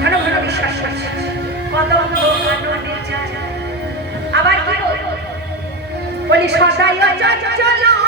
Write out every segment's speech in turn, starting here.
ঘন ঘন বিশ্বাস করছে কদম্ব আবার কি বলি সদাই চঞ্চল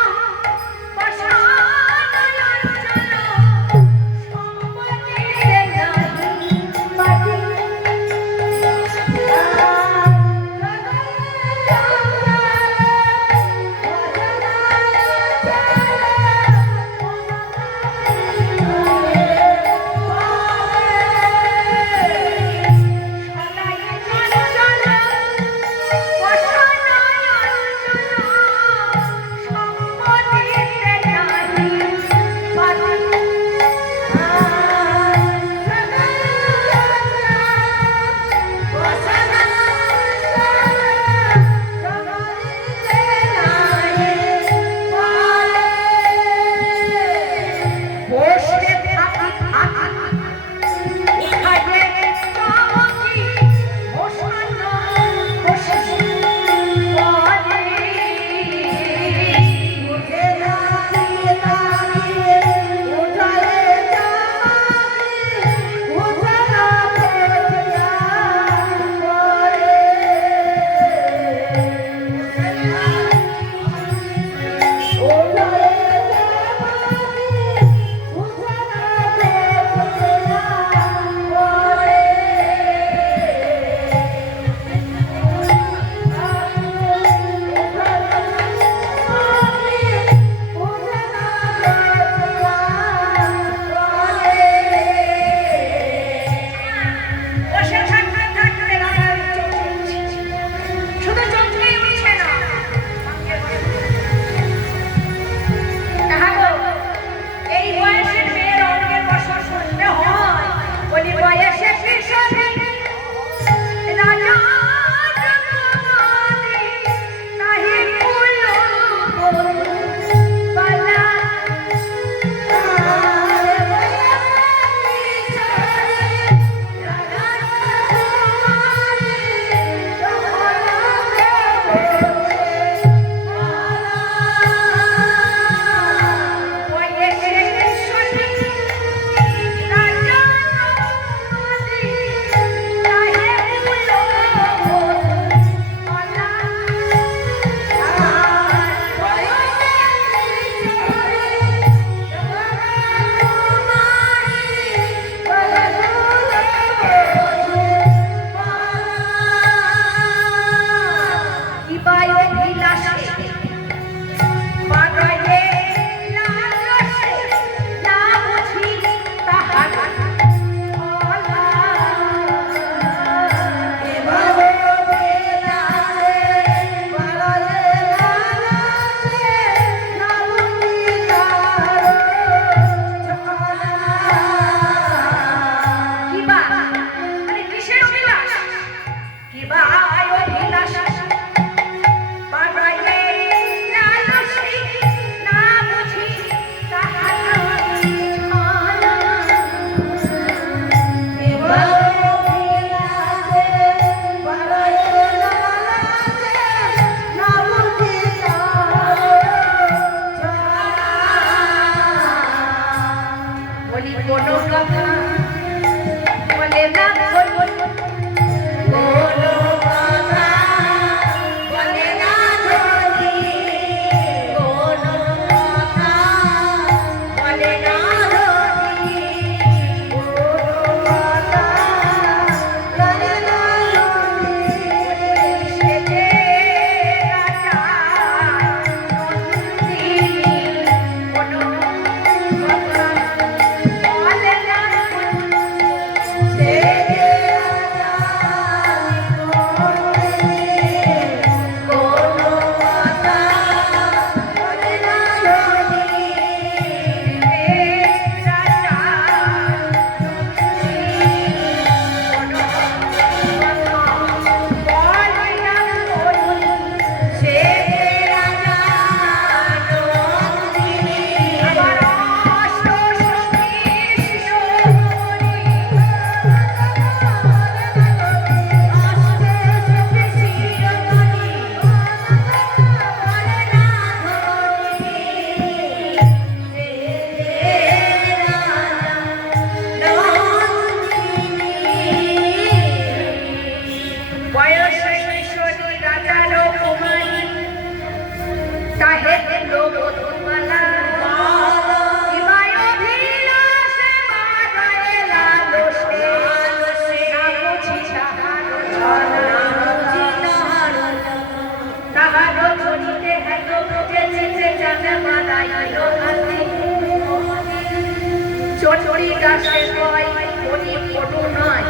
চন্ডী দাসে কয় কোনি পটু নয়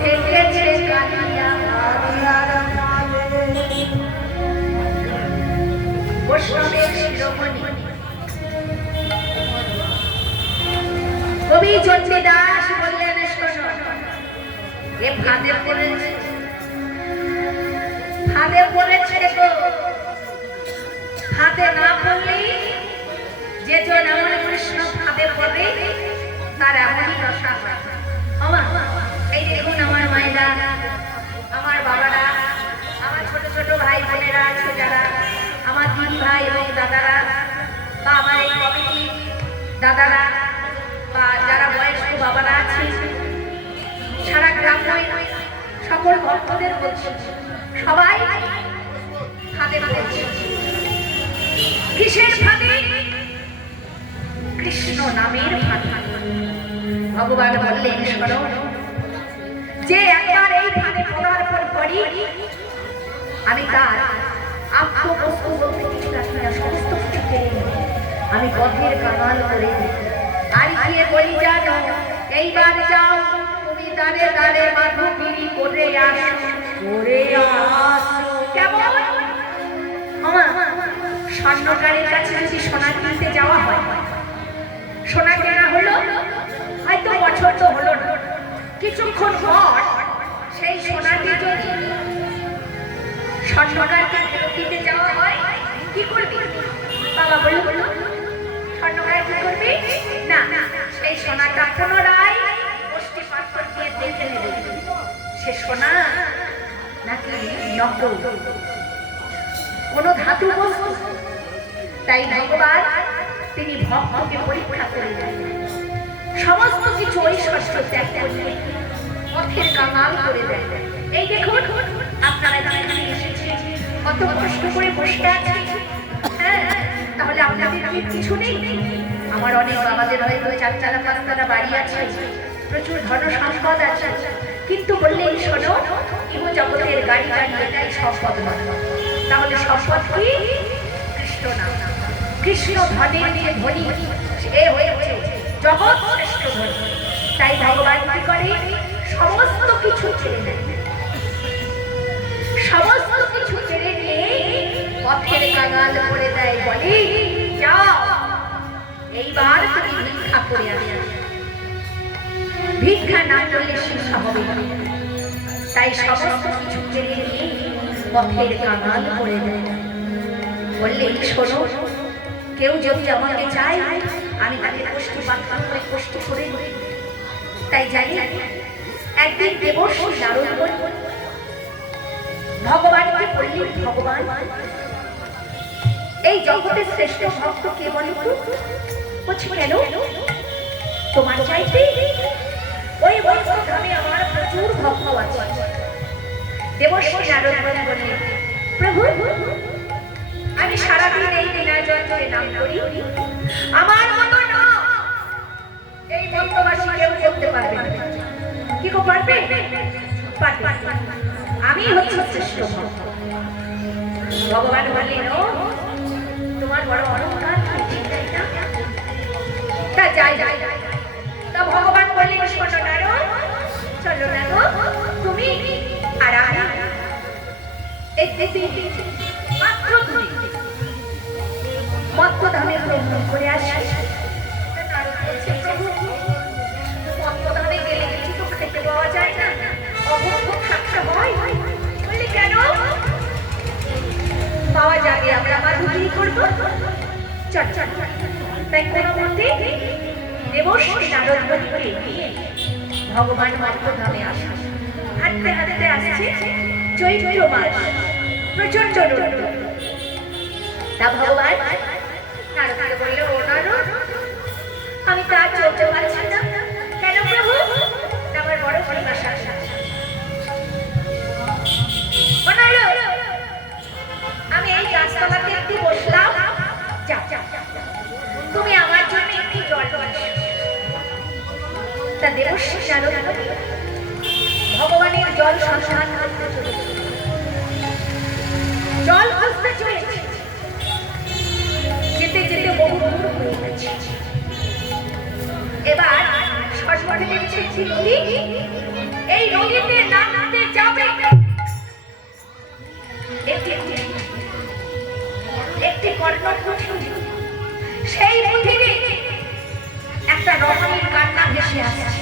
থেকেছে কালিয়া বৈষ্ণবের শিরোমণি কবি চন্ডী দাস বললেন শোনো এ ফাঁদে পড়েছে গো ফাঁদে না পড়লে যে জন আমার কৃষ্ণ ফাঁদে পড়বে তার এমনই দশা হয়। এই দেখুন আমার মায়েরা, আমার বাবারা, আমার ছোট ছোট ভাই বোনেরা আছে যারা, আমার দিদি ভাই এবং দাদারা, বা আমার এই কমিটি দাদারা, বা যারা বয়স্ক বাবারা আছে, সারা গ্রামে সকল ভক্তদের বলছি সবাই ফাঁদে পড়েছে। কিসের ফাঁদে? কৃষ্ণ নামের ফাঁদে। ভগবান বললেন শোনো, যে একবার এই ফাঁদে পড়ার পরই আমি তার আত্মবস্তু বলতে কিছু রাখি না, সমস্ত কিছু কেড়ে নিই, আমি পথের কামাল করে দিই। আর গিয়ে বলি জানো, এইবার যাও তুমি দাঁড়ে দাঁড়ে মাধুগিরি করে আসো। কেমন স্বর্ণকারের কাছে যদি সোনা কিনতে যাওয়া হয়, সোনা কেনা হলো, হয়তো বছর তো হলো না, কিছুক্ষণ পর সেই সোনাটি যদি স্বর্ণকারকে ফেরত দিতে যাওয়া হয়, কি করবি? বাবা বলল স্বর্ণকার কি করবি না, সেই সোনাটা পুনরায় মুষ্টি পাথর দিয়ে দেখে নেবে সে সোনা নাকি নকল, কোন ধাতু বস্তু। তাই ভগবান তিনি ভক্তকে পরীক্ষা করে দেন, সমস্ত কিছু ঐশ্বর্য ত্যাগ করে পথের কামাল করে দেন। এই দেখুন আপনারা এখানে এসেছেন, কত কষ্ট করে বসে আছেন, হ্যাঁ, তাহলে আপনাদের কি কিছু নেই? আমার অনেক বাবাদের হয়তো 4 5 বাড়ি আছে, প্রচুর ধন সম্পদ আছে, কিন্তু বললেন শোনো, ইহ জগতের গাড়ি এটাই সম্পদ নয়। তাহলে সম্পদ কি? কৃষ্ণ নাম। কৃষ্ণ ধনের দিয়ে ধনী এ হয়েছে জগৎ শ্রেষ্ঠ ধনী। তাই ভগবান কি করে? সমস্ত কিছু ছেড়ে নেয়, সমস্ত কিছু ছেড়ে নিয়ে পথের কাঙাল করে দেয়, বলে যাও এইবার তুমি ভিক্ষা করে আসো। ভিক্ষা না করলে শিক্ষা হবে না। তাই সমস্ত কিছু ছেড়ে নিয়ে পথের কাঙাল করে দেয়, বললেন শোনো, কেউ যদি আমাকে চায় আমি তাকে কষ্ট পাত্র করে কষ্ট করে। তাই জানি একদিন দেবর্ষি নারদ ভগবানকে বললেন, ভগবান এই জগতের শ্রেষ্ঠ ভক্ত কে বলো তো? বলছি কেন? তোমার চাইতে ওই বৈষ্ণবধামে আমার প্রচুর ভক্ত আছে। দেবর্ষি নারদ বললেন, প্রভু আমি সারাদিন এই লীলাজয়কে নাম করি, আমার মতো না এই ভক্তবাসী কেউ করতে পারবে না। কি গো পারবে? আমি হচ্ছি শ্রেষ্ঠ ভক্ত। ভগবান বললেন, তোমার বড় অহংকার, তা যাই যাই। তা ভগবান বললেন শোনো নারদ, চলো না গো তুমি আর মাত্র তুমি মত্তধামে ভ্রমণ করে আসি। মত্তধামে গেলে কিছু তো খেতে পাওয়া যায় না, অভক্ত থাকতে হয়। বললি কেন? পাওয়া যাবে, আমরা মাধুগিরি করবো, চল চল। তাই কোনো মতে দেবর্ষি নারদ নিয়ে ভগবান মত্তধামে আসে। হাঁটতে হাঁটতে আসছে চৈত্র মাস, প্রচন্ড রোদ। তা ভগবান নারদকে বললে, ও নারদ আমি তা চলতে পারছি না। কেন প্রভু? আমার বড় পরিভাষা আছে। আমি এই গাছতলাতে একটু বসলাম, তুমি আমার জন্য একটু জল আসো। তা দেবর্ষি নারদ ভগবানের জল সন্ধান করতে চলেছে, জল খুঁজতে চলেছে। যেতে যেতে বহু দূর হয়ে গেছে। এবার হয়েছে চিঠি, এই নদীতে নামতে যাবে। একটি কর্ণপুঁথি, সেই পুঁথিতে একটা রমণীর কান্না ভেসে আসছে।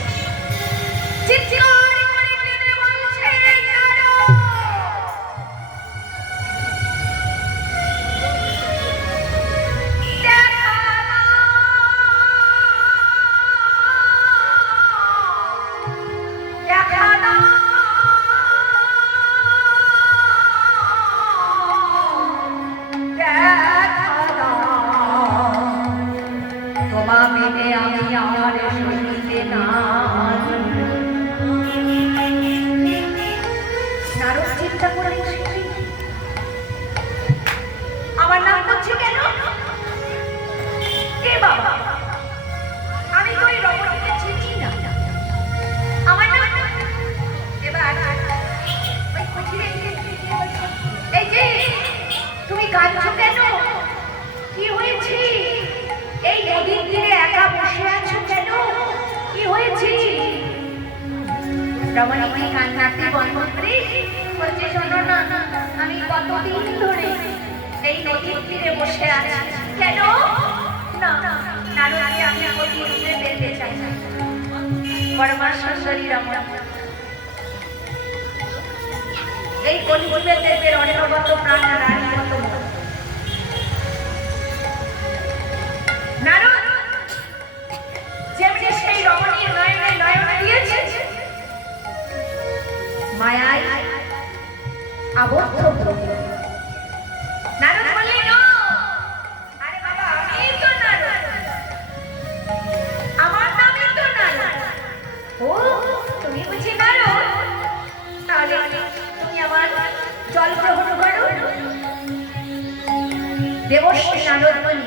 চিৎকার করে কেঁদে বলছে, আমার নাম করছে কেন? কে বাবা? আমি তো ওই রমণীকে চিনি না। আমার নাম এবার ওই কুঠিরে এই যে তুমি কাঁদছো কেন? কি হয়েছে? এই নদীর তীরে একা বসে আছো কেন? কি হয়েছে? রমণী কান্নাটি বন্ধ করে বলছে, শোনো না, আমি কতদিন ধরে এই নদীর তীরে বসে আছি। কেন? না নারদকে আমি নদীর তীরে পেতে চাই। পরমাশ্বরী রমণী এই কলিযুগে দেবের অনবরত প্রাণ রানী মত নারদ যেমনি সেই রমণীর নয়নে নয়ন দিয়েছে, মায়ায় আবদ্ধ। নারদ বললেন, আরে বাবা, আমি তো নারদ, আমার নামই তো নারদ। ও, তুমি বুঝি নারদ? তাহলে তুমি আমার জল গ্রহণ করো। দেবশ্রী নারদমণি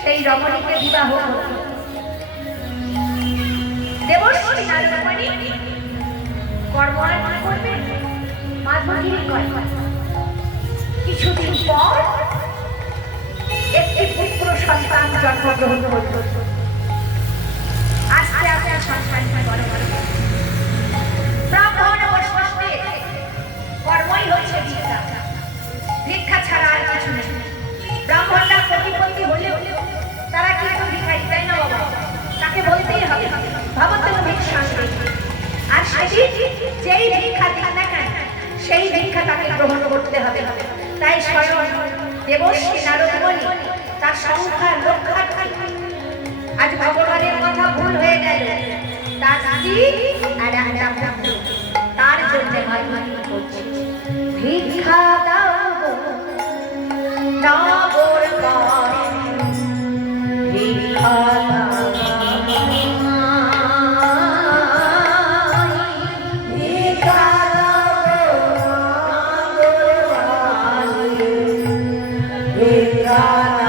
সেই রমণীকে বিবাহ করল। দেবশ্রী নারদমণি কর্মরত করবে, মাধুরী করে। কিছুদিন পর একটি পুত্র সন্তান জন্মগ্রহণ করল। আস্তে আস্তে সন্তানটা বড় বড় ব্রাহ্মণ বৈষ্ণবের কর্মই হচ্ছে ভিক্ষা। ভিক্ষা ছাড়া আর কিছু নেই। ব্রাহ্মণরা কোটিপতি হলেও তারা কিন্তু ভিখারি, তাই না বাবা? তাকে বলতেই হবে ভবতঃ ভিক্ষাং। আর সেটি যেই ভিক্ষা দিক না কেন, সেই ভিক্ষা তাকে গ্রহণ করতে হবে। তাই স্বয়ং দেবশ্রী নারদমণি তার সংখ্যার রক্ষার্থে আজ ভগবানের কথা ভুল হয়ে গেল, তার স্ত্রী আর একটা পুত্র, তার জন্য মাধুরী করছে। ভিক্ষা দাও নাগর পাশ, ভিক্ষা God.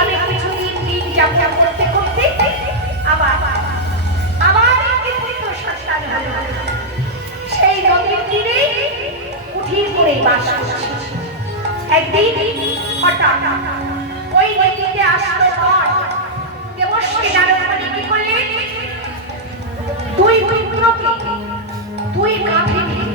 এইভাবে কিছুদিন দিন যাপন করতে করতে আবার আবার একটি পুত্র সন্তান হলো। সেই নদীর তীরে কুঠির করে বাস করছে। একদিন হঠাৎ ওই নদীতে আসলো ঝড়। দেবশ্রী নারদমণি কি করলেন? দুই পুত্রকে দুই কাঁধে নিয়ে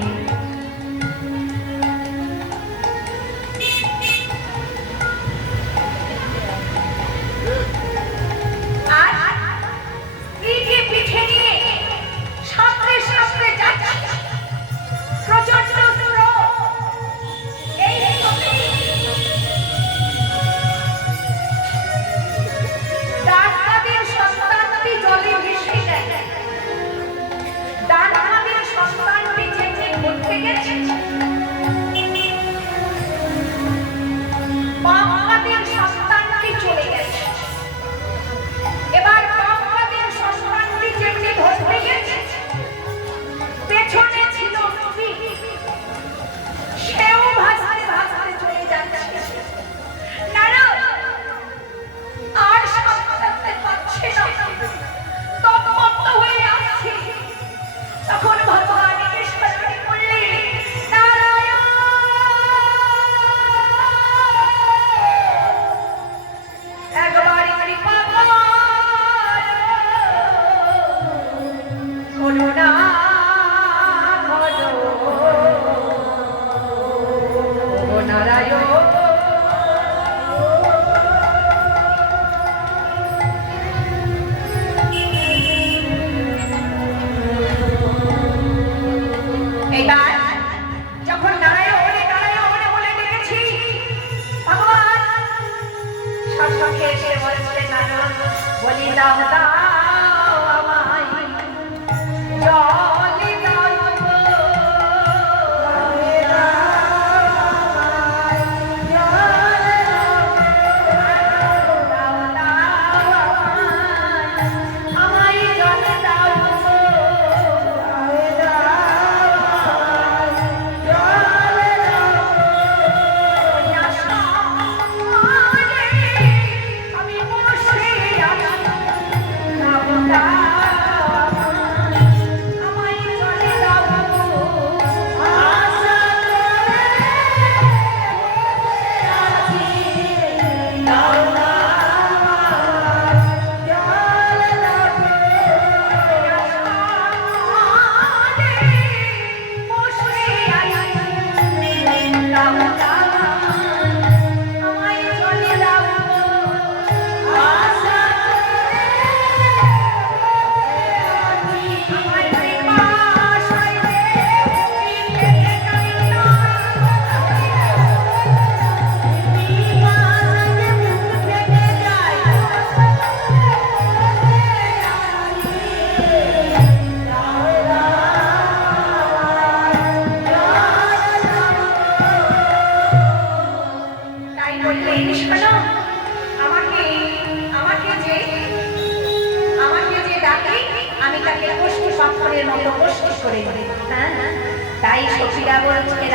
তাই সখীরা বলছে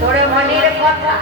তোর মনের কথা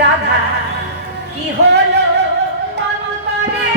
রাধা কি হলো অন্তরে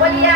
বলিয়া